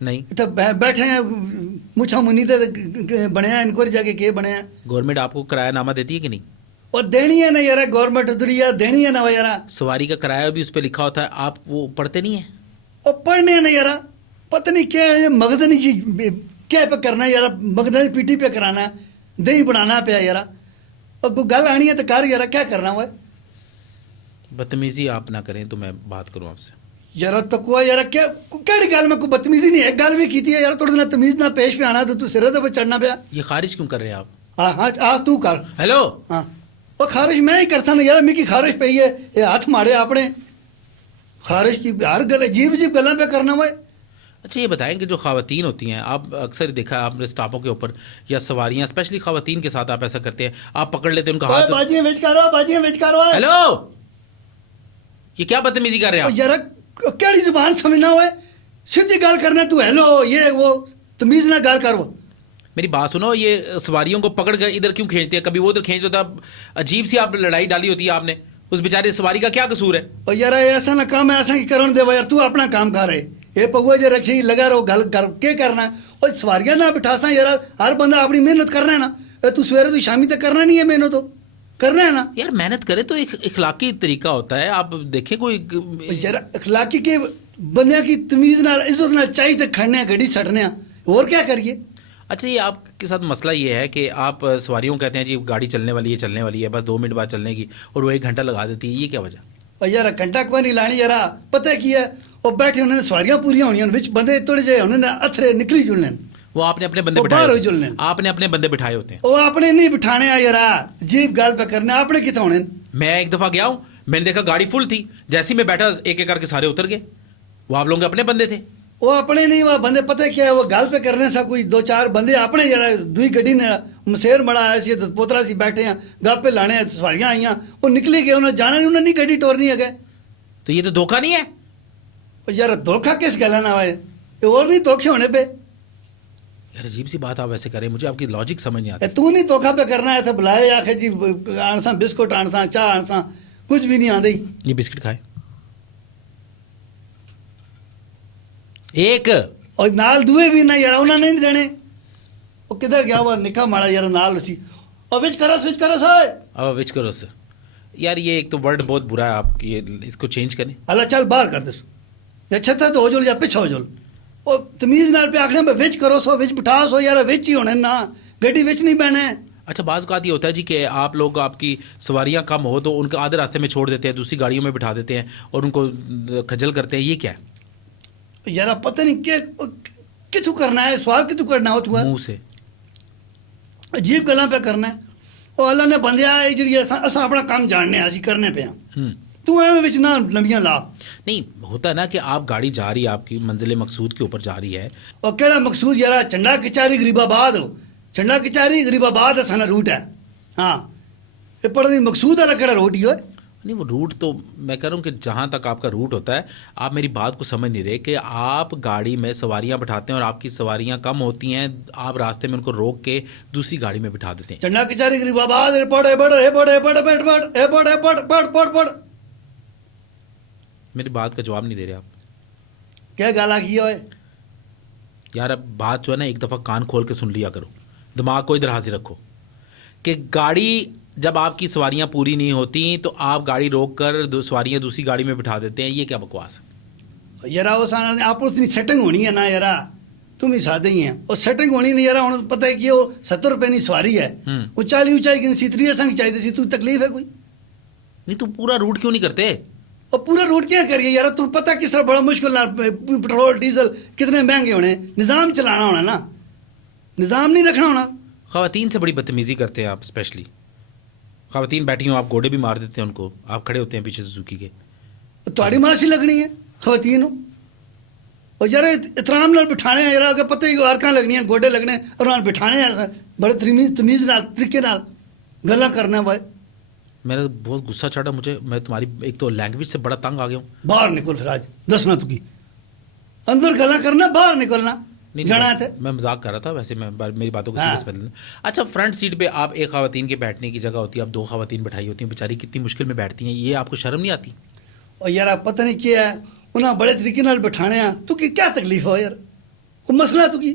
نہیں اتنے بیٹھے ہیں مچھا منی تے بنے ہیں انکوائری جا کے کہ بنے ہیں. گورنمنٹ آپ کو کرایہ نامہ دیتی ہے کہ نہیں؟ وہ دینی ہے نا یار گورنمنٹ دنیا دینی ہے نا یار. سواری کا کرایہ بھی اس پہ لکھا ہوتا ہے, آپ وہ پڑھتے نہیں ہیں؟ وہ پڑھنے نا یار پتہ نہیں کیا ہے مغزنی کیا پہ کرنا ہے یار, مغزنی پی ٹی پہ کرانا ہے, دہی بنانا پیا یار. اور کوئی گل آنی ہے تو کر یار, کیا کرنا وہ بدتمیزی آپ نہ کریں تو میں بات کروں آپ سے. یار تکوا یار کہڑی گل میں کوئی بدتمیزی نہیں ہے, گل بھی کیتی ہے یار تھوڑے نہ تمیز نہ پیش پہ آنا تو سرے پہ چڑھنا پیا. یہ خارج کیوں کر رہے ہیں آپ؟ ہاں ہاں آ تو کر. ہیلو ہاں وہ خارش میں ہی کرتا نا یار, میری خارش پی ہے یہ ہاتھ مارے اپنے خارش کی ہر گل عجیب عجیب گلوں پہ کرنا وہ. اچھا یہ بتائیں کہ جو خواتین ہوتی ہیں, آپ اکثر دیکھا ہے آپ نے اسٹاپوں کے اوپر یا سواریاں اسپیشلی خواتین کے ساتھ آپ ایسا کرتے ہیں, آپ پکڑ لیتے ہیں ان کا ہاتھ. باجیاں وچ کرو, باجیاں وچ کرو. ہیلو یہ کیا بدتمیزی کر رہے ہیں آپ؟ یار کیڑی زبان سمجھنا ہوئے, سیدھی گل کرنا تو ہیلو یہ وہ تمیز نہ گل کر. وہ میری بات سنو, یہ سواریوں کو پکڑ کر ادھر کیوں کھینچتے ہیں, کبھی وہ ادھر کھینچ ہوتا ہے, عجیب سی آپ نے لڑائی ڈالی ہوتی ہے آپ نے, اس بیچارے سواری کا کیا قصور ہے؟ اور یار ایسا نہ کام ہے ایسا کی کرن دے یار, تو اپنا کام کر رہے یہ پوے جے رکھی لگا رہو گل کر کے کرنا. اور سواریاں نہ بٹھاساں یار, ہر بندہ اپنی محنت کرنا ہے نا, تو سویرے تو شامی تک کرنا نہیں ہے محنت تو کرنا ہے نا یار. محنت کرے تو ایک اخلاقی طریقہ ہوتا ہے, آپ دیکھیں کوئی یار اخلاقی کے بندے کی تمیز نال عزت نال چاہیے تے کھڑنے گڈی سٹنے اور کیا کریے. اچھا یہ آپ کے ساتھ مسئلہ یہ ہے کہ آپ سواریوں کہتے ہیں جی گاڑی چلنے والی ہے بس 2 منٹ بعد چلنے کی, اور وہ 1 گھنٹہ لگا دیتی ہے, یہ کیا وجہ؟ اور یار گھنٹہ کوئی نہیں لانی یار, پتہ کی ہے وہ بیٹھے انہوں نے سواریاں پوریاں ہونی وچ بندے تھوڑے جے انہوں نے اتھرے نکلی جلنے, وہ آپ نے اپنے بندے وہ باہر ہوئی بٹھائے جلنے, آپ نے اپنے بندے بٹھائے ہوتے ہیں. وہ اپنے نہیں بٹھانے آ یار, عجیب گل پہ کرنے اپنے کتنے ہونے. میں ایک دفعہ گیا ہوں, میں نے دیکھا گاڑی فل تھی, جیسے ہی میں بیٹھا ایک ایک کر کے سارے اتر گئے, وہ آپ لوگوں کے اپنے بندے تھے. وہ اپنے نہیں وہ بندے پتہ کیا ہے, وہ گل پہ کرنے سا کوئی 2-4 بندے اپنے جڑا دوئی گڈی نے مسیر مڑا آیا سی پوترا سی بیٹھے ہیں گپ پہ لانے سواریاں آئیاں, وہ نکلی گئے, انہوں نے جانا نہیں, انہوں نے نہیں گڈی ٹورنی ہے. تو یہ تو دھوکہ نہیں ہے یار دھوکھا کس گلا نہ ہوئے, یہ اور نہیں دھوکھے ہونے پہ. یار عجیب سی بات آپ ایسے کریں, مجھے آپ کی لاجک سمجھ نہیں آتی. تو نہیں دھوکھا پہ کرنا ہے تو بلائے آخر جی آنساں بسکٹ آنساں چاہ آنساں کچھ بھی نہیں آدھی. یہ بسکٹ کھائے ایک, اور نال دوئے بھی نہ یار انہوں نے نہیں دینے. وہ کدھر گیا ہوا نکا ماڑا یار نال سی, اور وچ کرس ہوئے اب وچ کرو سر. یار یہ ایک تو ورڈ بہت برا ہے آپ کی, اس کو چینج کریں. اللہ چل باہر کر دس, یا چھتا تو ہو جول یا پیچھا ہو جول. وہ تمیز نال پہ آخنے پہ وچ کرو سو, وچ بٹھا سو یار, وچ ہی ہونے نا, گڈی وچ نہیں بہنے. اچھا بعض اوقات یہ ہوتا ہے جی کہ آپ لوگ آپ کی سواریاں کم ہو تو ان کو آدھے راستے میں چھوڑ دیتے ہیں, دوسری گاڑیوں میں بٹھا دیتے ہیں اور ان کو کھجل کرتے ہیں, یہ کیا ہے؟ یار پتہ نہیں کہ کتوں کرنا ہے, سوال کتوں کرنا ہو تو منہ سے عجیب گلاں پہ کرنا ہے. اور اللہ نے بندیا جی اصا اپنا کام جاننے اسی کرنے پہ ہیں, تو ایویں وچ نہ لمبیاں لا. نہیں ہوتا ہے نا کہ آپ گاڑی جا رہی ہے, آپ کی منزل مقصود کے اوپر جا رہی ہے, اور کہڑا مقصود یار, چنڈا کچاری غریب آباد ہو, چنڈا کچاری غریب آباد سنا روٹ ہے. ہاں یہ پڑھنے مقصود والا کہڑا روٹ ہی ہوئے. نہیں وہ روٹ تو میں کہہ رہا ہوں کہ جہاں تک آپ کا روٹ ہوتا ہے, آپ میری بات کو سمجھ نہیں رہے کہ آپ گاڑی میں سواریاں بٹھاتے ہیں اور آپ کی سواریاں کم ہوتی ہیں, آپ راستے میں ان کو روک کے دوسری گاڑی میں بٹھا دیتے ہیں. چنڈا کچاری غریب آباد پڑ میری بات کا جواب نہیں دے رہے آپ. کیا گالا کی ہوئے یار اب بات جو ہے نا ایک دفعہ کان کھول کے سن لیا کرو, دماغ کو ادھر حاضر رکھو کہ گاڑی جب آپ کی سواریاں پوری نہیں ہوتی تو آپ گاڑی روک کر سواریاں دوسری گاڑی میں بٹھا دیتے ہیں, یہ کیا بکواس ہے؟ یار وہ سانا آپ اس سیٹنگ ہونی ہے نا یار, تم ہی سادے ہی ہیں, اور سیٹنگ ہونی نہیں یار. ہوں پتہ ہے کہ وہ 70 روپے نہیں سواری ہے, وہ 40 اونچائی کی سی 30 سنگ چاہیے سی, تو تکلیف ہے کوئی نہیں؟ تو پورا روٹ کیوں نہیں کرتے؟ اور پورا روٹ کیا کریے یار, تو پتہ کس طرح بڑا مشکل پٹرول ڈیزل کتنے مہنگے ہونے, نظام چلانا ہونا نا, نظام نہیں رکھنا ہونا. خواتین سے بڑی بدتمیزی کرتے ہیں آپ, اسپیشلی خواتین بیٹھی ہوں آپ گوڑے بھی مار دیتے ہیں ان کو, آپ کھڑے ہوتے ہیں پیچھے سوزوکی کے. تھوڑی ماسی لگنی ہے خواتین ہو, اور یار احترام نال بٹھانے ہیں یار, اگر پتہ ہی وارکاں لگنی ہیں, گوڈے لگنے اور انہوں بٹھانے ہیں بڑے تمیز نال طریقے نال گلاں کرنا. بھائی میرا بہت غصہ چڑھا مجھے, میں تمہاری ایک تو لینگویج سے بڑا تنگ آ گیا ہوں. باہر نکل پھر, آج دسنا تو کی اندر گلاں کرنا, باہر نکلنا جانا ہے. میں مذاق کر رہا تھا ویسے, میں میری باتوں کو سیریس میں لینا. اچھا فرنٹ سیٹ پہ آپ ایک خواتین کے بیٹھنے کی جگہ ہوتی ہے, آپ 2 خواتین بٹھائی ہوتی ہیں, بیچاری کتنی مشکل میں بیٹھتی ہیں, یہ آپ کو شرم نہیں آتی؟ اور یار پتہ نہیں کیا ہے, انہیں بڑے طریقے نال بٹھانے ہیں, تو کیا تکلیف ہو یار, کوئی مسئلہ تو کی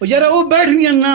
او یار وہ بیٹھ نہیں ہے نا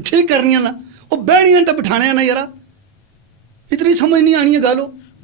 ٹھیک کرنی ہے نا وہ بیٹھنی ہے تو بٹھانے ہے نا یار اتنی سمجھ نہیں آنی ہے گالو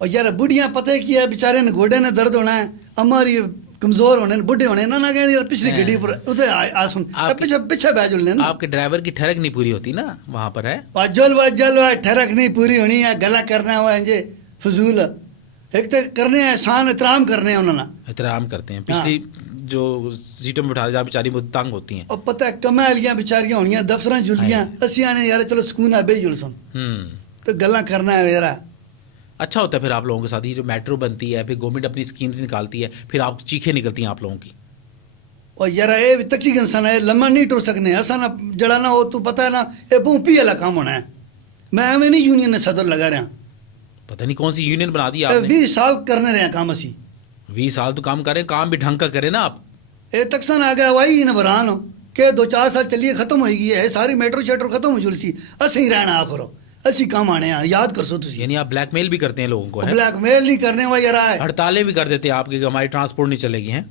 اور یار بڑھیاں پتہ ہے کیا ہے بیچارے نے گوڈے نے درد ہونا ہے ہماری کمزور ہونے بڈھے ہونے نہ کہ یار پچھلی گڈی پر ادھر آسن پیچھے پیچھے بیٹھ جلنے نا آپ کے ڈرائیور کی ٹھڑک نہیں پوری ہوتی نا وہاں پر ہے. وجل ٹھرک نہیں پوری ہونی ہے گلا کرنا ہوا ہے فضول ایک تو کرنے ہیں احسان احترام کرنے ہیں انہوں نے احترام کرتے ہیں. پچھلی جو سیٹوں میں بٹھا جہاں بیچاری بہت تنگ ہوتی ہیں. اور پتہ ہے کمالیاں بیچاریاں ہونیاں دفتراں جلیاں اسی آنے یار چلو سکون ہے بے جلسن تو گلا کرنا ہے میرا. اچھا ہوتا ہے پھر آپ لوگوں کے ساتھ یہ جو میٹرو بنتی ہے پھر گورنمنٹ اپنی اسکیمز نکالتی ہے پھر آپ چیخیں نکلتی ہیں آپ لوگوں کی. اور یار یہ بھی تکی انسان ہے لمبا نہیں ٹر سکنے ایسا نہ جڑا نہ ہو تو پتہ ہے نا یہ پوپی والا کام ہونا ہے. میں ایویں نہیں یونین نے صدر لگا رہا پتہ نہیں کون سی یونین بنا دی آپ نے. 20 سال کرنے رہے ہیں کام اسی 20 سال تو کام کریں کام بھی ڈھنگ کا کریں نا آپ. یہ تکسن آ گیا وائی نہ بران ہو کہ 2-4 سال چلیے ختم ہوئی گئی ہے ساری میٹرو شیٹرو ختم ہو جلسی اسی ہی رہنا آخر اسی کام آنے ہیں یاد کر سو تسی. یعنی آپ بلیک میل بھی کرتے ہیں لوگوں کو. بلیک میل نہیں کرنے وا یار ہے ہڑتالیں بھی کر دیتے ہیں آپ کی کہ ہماری ٹرانسپورٹ نہیں چلے گی ہیں.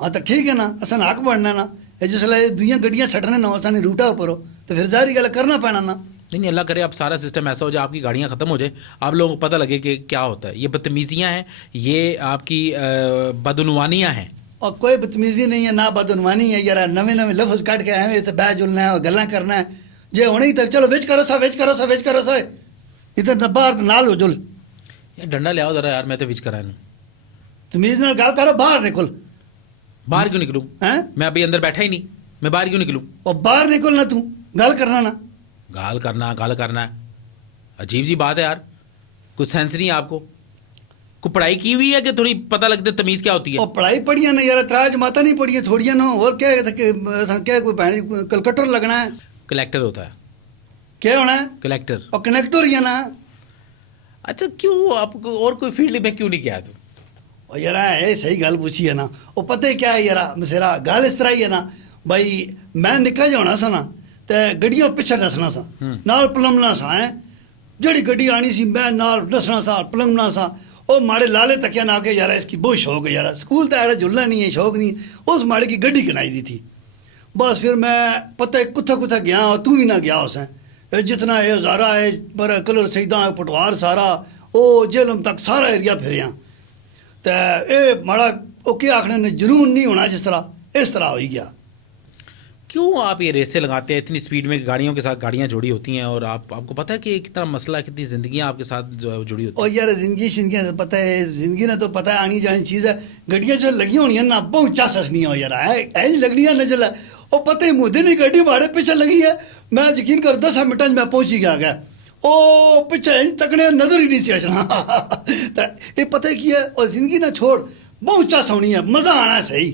ہاں تو ٹھیک ہے نا اصل حق بڑھنا نا جس لئے دویاں گڈیاں سٹنے نہ اصل روٹا اوپر ہو تو پھر ظاہری گل کرنا پینا نا. نہیں اللہ کرے اب سارا سسٹم ایسا ہو جائے آپ کی گاڑیاں ختم ہو جائے آپ لوگوں کو پتہ لگے کہ کیا ہوتا ہے. یہ بدتمیزیاں ہیں یہ آپ کی بدعنوانیاں ہیں. اور کوئی بدتمیزی نہیں ہے نہ بدعنوانی ہے یار نویں نویں لفظ کٹ کے آئے تو بہ جلنا ہے اور گلاں کرنا ہے جے ہونے ہی تو چلو وچ کرو سا وچ کرو سا وچ کرو سا ادھر نہ باہر نال ہو جل یہ ڈنڈا لے آؤ ذرا یار میں تو وچ کرا لوں. تمیز نال گل کرو باہر نکل. باہر کیوں نکلوں؟ ہیں میں ابھی اندر بیٹھا ہی نہیں میں باہر کیوں نکلوں؟ اور باہر نکلنا تو گل کرنا نا گال کرنا ہے عجیب سی بات ہے یار. کچھ سینس نہیں ہے آپ کو. کوئی پڑھائی کی ہوئی ہے کہ تھوڑی پتہ لگتا ہے تمیز کیا ہوتی ہے؟ اور پڑھائی پڑھیاں نا یار 3 جماعتیں نہیں پڑھیاں تھوڑیاں نا اور کیا کوئی بہن کلکٹر لگنا ہے کلیکٹر ہوتا ہے. کیا ہونا ہے کلیکٹر. اور کنیکٹر ہی ہے نا. اچھا کیوں آپ کو اور کوئی فیلڈ میں کیوں نہیں کیا تو؟ اور یار یہ صحیح گل پوچھی ہے نا وہ پتہ ہے کیا ہے یار مسیرا گل اس طرح ہی ہے نا بھائی میں نکا جا ہونا سا نا تو گڈیاں پیچھے نسنا سا نال پلمنا سا ہے جڑی گڈی آنی سی میں نال نسنا سا پلمنا سا وہ ماڑے لالے تکیا نہ کہ یار اس کی بہت شوق ہے یار سکول تو ایڑا جلنا نہیں ہے شوق نہیں اس ماڑے کی گڈی گنائی دی تھی. بس پھر میں پتہ کتھا گیا اور تو بھی نہ گیا اسیں جتنا یہ ہزارہ ہے پر کلر سیداں پٹوار سارا وہ جہلم تک سارا ایریا پھریا تو یہ ماڑا وہ کیا آخنے نے جنون نہیں ہونا جس طرح اس طرح ہوئی گیا. کیوں آپ یہ ریسیں لگاتے ہیں اتنی سپیڈ میں گاڑیوں کے ساتھ گاڑیاں جڑی ہوتی ہیں اور آپ کو پتہ ہے کہ کتنا مسئلہ ہے کتنی زندگیاں آپ کے ساتھ جو ہے وہ جڑی ہوتی ہیں. اور یار زندگی شندگیاں سے پتہ ہے زندگی نے تو پتہ ہے آنی جانی چیز ہے گڈیاں جو لگی ہونی ہیں نا بہت چس نہیں ہو یار ایج لگڑیاں نہ چلا وہ پتہ ہی مودے نہیں گڈی ماڑے پیچھے لگی ہے میں یقین کر 10 منٹوں میں پہنچ ہی گیا وہ پیچھے تکنے نظر ہی نہیں سی اچھنا یہ پتہ ہی کیا ہے. اور زندگی نہ چھوڑ بہت چس ہونی ہے مزہ آنا ہے صحیح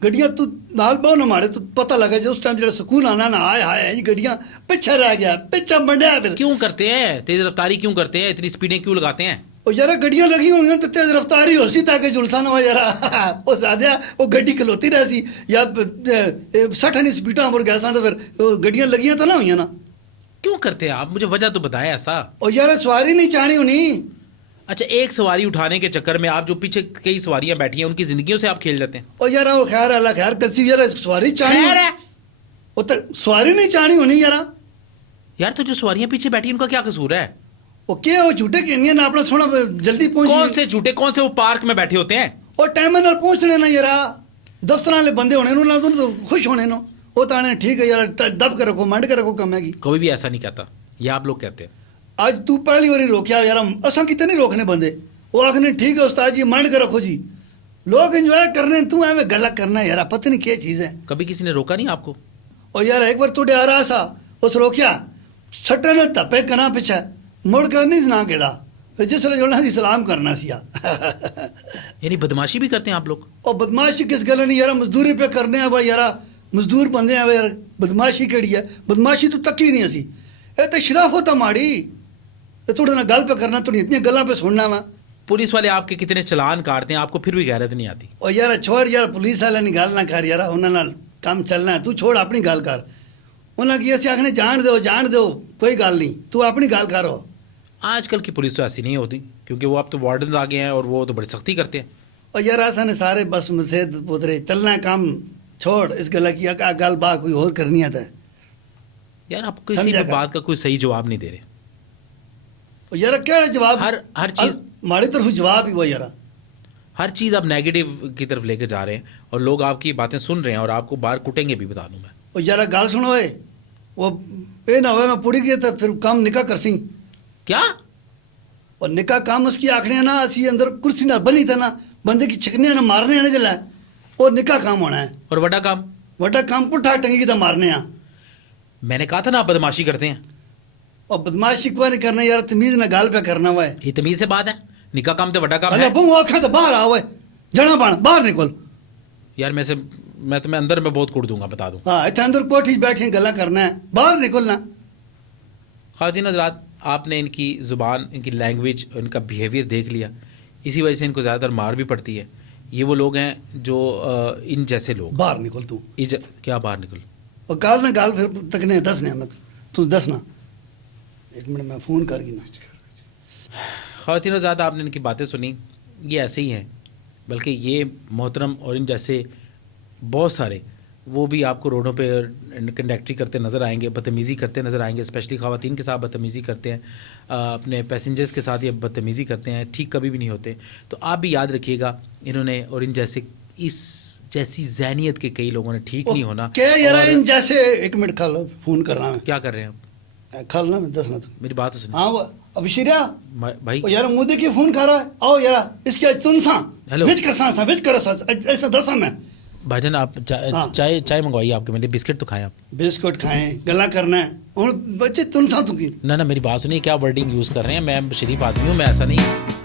گڈیاں تو نال بہو نہ مارے تو پتہ لگا جو اس ٹائم جڑا سکون آنا نا ہائے یہ گڈیاں پیچھے رہ گیا پیچھے منڈیا پھر. کیوں کرتے ہیں تیز رفتاری کیوں کرتے ہیں اتنی سپیڈیں کیوں لگاتے ہیں؟ وہ یار گڈیاں لگی ہوئی تو تیز رفتاری ہو سی تاکہ جلسہ نہ ہو یار وہ زیادہ وہ گڈی کھلوتی رہ سی یا 60 سپیڈاں پر گیا سا تو پھر گڈیاں لگیاں تو نہ ہوئی نا. کیوں کرتے ہیں آپ مجھے وجہ تو بتائیں ایسا. اور یار سواری نہیں چاہنی ہونی. اچھا ایک سواری اٹھانے کے چکر میں آپ جو پیچھے کئی سواریاں بیٹھی ہیں ان کی زندگیوں سے آپ کھیل جاتے ہیں. اور یار وہ خیر اللہ خیر کسی یار سواری چاہنی خیر ہے وہ تو سواری نہیں چاہنی ہونی یار تو جو سواریاں پیچھے بیٹھی ہیں ان کا کیا قصور ہے؟ وہ کیا وہ جھوٹے کہنی ہے نا اپنا سونا جلدی کون پہنچ سے جھوٹے کون سے وہ پارک میں بیٹھے ہوتے ہیں اور ٹائم نال پہنچنے نا یار دفتر والے بندے ہونے نو تو خوش ہونے نو وہ تو آنے ٹھیک ہے یار دب کے رکھو منڈ کے رکھو کم ہے گی. کوئی بھی ایسا نہیں کہتا یہ آپ لوگ کہتے ہیں. آج تو پہلی باری روکیا یار اساں کتنے نہیں روکنے بندے وہ آخنے ٹھیک ہے استاد جی منڈ کے رکھو جی لوگ انجوائے کرنے تو ایویں گلا کرنا یار پتہ نہیں کیا چیز ہے. کبھی کسی نے روکا نہیں آپ کو؟ اور یار ایک بار تو آ رہا سا اس روکیا سٹے نے تپے کنا پیچھے مڑ کے نہیں سنا کے دا پھر جس لئے جوڑنا دی سلام کرنا سیا. یعنی بدماشی بھی کرتے ہیں آپ لوگ؟ اور بدماشی کس گلے نہیں یار مزدوری پہ کرنے ہیں بھائی یار مزدور بندے ہیں یار بدماشی کیڑی ہے بدماشی تو تک ہی نہیں اسی یہ تو شراف ہوتا ماڑی یہ تھوڑے نہ گل پہ کرنا تھوڑی اتنی گلاں پہ سننا وا. پولیس والے آپ کے کتنے چلان کاٹتے ہیں آپ کو پھر بھی غیرت نہیں آتی؟ اور یار چھوڑ یار پولیس والے نہیں گل نہ کر یار انہوں نے کام چلنا ہے تو چھوڑ اپنی گل کر انہیں کی اسی آخنے جان دو کوئی گل نہیں تو اپنی گل کرو. آج کل کی پولیس تو ایسی نہیں ہوتی کیونکہ وہ اب تو وارڈنز آ گئے ہیں اور وہ تو بڑی سختی کرتے ہیں. اور یار ایسا نے سارے بس مسید پوترے چلنا ہے کام چھوڑ اس گلا کی گل بات کوئی اور کرنی ہے. یار آپ کسی بھی بات کا کوئی صحیح جواب نہیں دے رہے. اور یار کیا جواب ہر چیز ہماری طرف جواب ہی ہوا یار. ہر چیز آپ نیگیٹو کی طرف لے کے جا رہے ہیں اور لوگ آپ کی باتیں سن رہے ہیں اور آپ کو باہر کٹیں گے بھی, بتا دوں میں. اور یار گل سنو وہ یہ نہ ہوئے میں پوری گئی تو پھر کام نکاح کر سی کیا. اور نکاح کام اس کی آخنے نا اسی اندر کرسی نہ بنی تھا نا بندے کی چھکنے نہ مارنے نا جلا اور نکاح کام ہونا ہے. اور وڈا کام پٹھا ٹنگی کی تو مارنے ہیں. میں نے کہا تھا نا آپ بدماشی کرتے ہیں. اور بدماشی کوئی نہیں کرنا یار, تمیز نہ گال پہ کرنا ہوا ہے. یہ تمیز سے بات ہے. نکاح کام تو بڑا کام ہے. اللہ بہو آکھا تو باہر آؤ جنا بان باہر نکل. یار میں تمہیں اندر میں بہت کوڑ دوں گا, بتا دوں. ہاں اتنے اندر کوٹھی بیٹھے گلا کرنا ہے, باہر نکلنا. خواتین حضرات, آپ نے ان کی زبان, ان کی لینگویج, ان کا بیہیویئر دیکھ لیا. اسی وجہ سے ان کو زیادہ تر مار بھی پڑتی ہے. یہ وہ لوگ ہیں جو ان جیسے لوگ. باہر نکل تو کیا باہر نکل. اور گال نہ گال پھر تکنے دسنے میں تو دسنا. ایک منٹ میں فون کر گی نا. خواتین حضرات, آپ نے ان کی باتیں سنی. یہ ایسے ہی ہیں, بلکہ یہ محترم اور ان جیسے بہت سارے وہ بھی آپ کو روڈوں پہ کنڈکٹری کرتے نظر آئیں گے, بدتمیزی کرتے نظر آئیں گے. اسپیشلی خواتین کے ساتھ بدتمیزی کرتے ہیں, اپنے پیسنجرز کے ساتھ یہ بدتمیزی کرتے ہیں. ٹھیک کبھی بھی نہیں ہوتے. تو آپ بھی یاد رکھیے گا, انہوں نے اور ان جیسے اس جیسی ذہنیت کے کئی لوگوں نے ٹھیک نہیں ہونا. کیا یار ان جیسے ایک منٹ کھا لو, فون کر رہا ہوں. کیا کر رہے ہیں آپ؟ کھا لنا میں دسنا تو میری بات تو سنیں. ہاں اب شیریا بھائی یار مودے کی فون کر رہا ہے. آؤ یار اس کی تن سا ہیلو وچ کر سا وچ کر سا ایسا دسا میں. بھائی جان آپ چائے منگوائیے, آپ کے میرے بسکٹ تو کھائیں. آپ بسکٹ کھائیں, گلا کرنا ہے. اور بچے تن سا تو کی نہ میری بات سنیے, کیا ورڈنگ یوز کر رہے ہیں. میں شریف آدمی ہوں, میں ایسا نہیں.